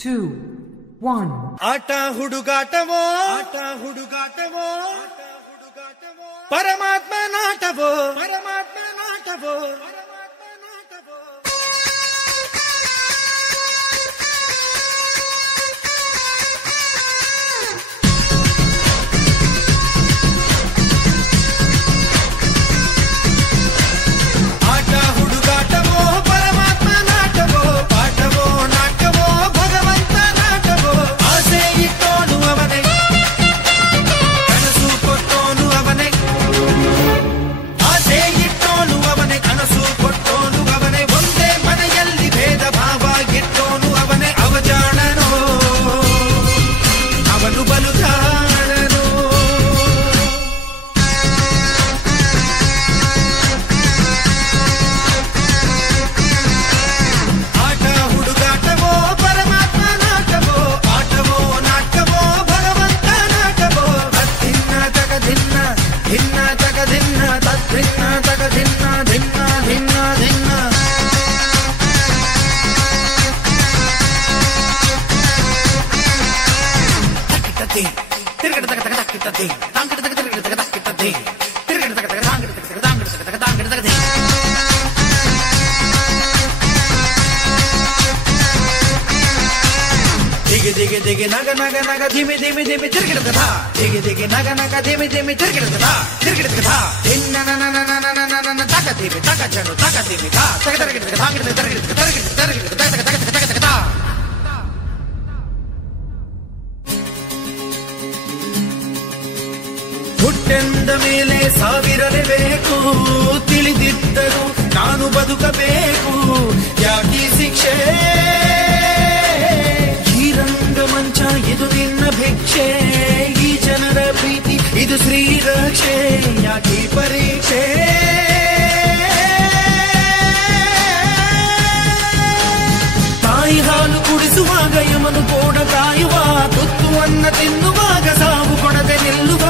2, 1. ಆಟ ಹುಡುಗಾಟವೋ ಪರಮಾತ್ಮ ನಾಟವೋ ದಿಗಿ ನಗ ನಗ ನಗ ಧಿಮಿ ಧಿಮಿ ಧಿಮಿ ತಿರುಗಿಡದ ದಿಗಿ ನಗ ನಗ ಧಿಮಿ ಧಿಮಿ ತಿರುಗಿಡದ ಧಿನ್ನ ನನ ನನ ನನ ನನ ತಕ ಧಿಮಿ ತಕ ಚಂಡು ತಕ ಧಿಮಿ ತಾ ತಕ ತರಗಿಡದ ತಾಗಿಡದ ತರಗಿಡದ ತರಗಿಡದ ತರಗಿಡದ ತಕ ತಕ ತಕ ತಕ ತಕ ಹುಟ್ಟೆಂದ ಮೇಲೆ ಸಾವಿರಲೇಬೇಕು ತಿಳಿದಿದ್ದರು ನಾನು ಬದುಕಬೇಕು ಯಾಕಿ ಶಿಕ್ಷೆ ಮಂಚ ಇದು ನಿನ್ನ ಭಿಕ್ಷೆ ಈ ಜನರ ಪ್ರೀತಿ ಇದು ಶ್ರೀರಕ್ಷೆ ಯಾಕೆ ಪರೀಕ್ಷೆ ತಾಯಿ ಹಾಲು ಕುಡಿಸುವಾಗ ಯಮನು ಕೋಣ ಕಾಯುವ ತುತ್ತುವನ್ನ ತಿನ್ನುವಾಗ ಸಾವು ಕೊಡದೆ ನಿಲ್ಲುವ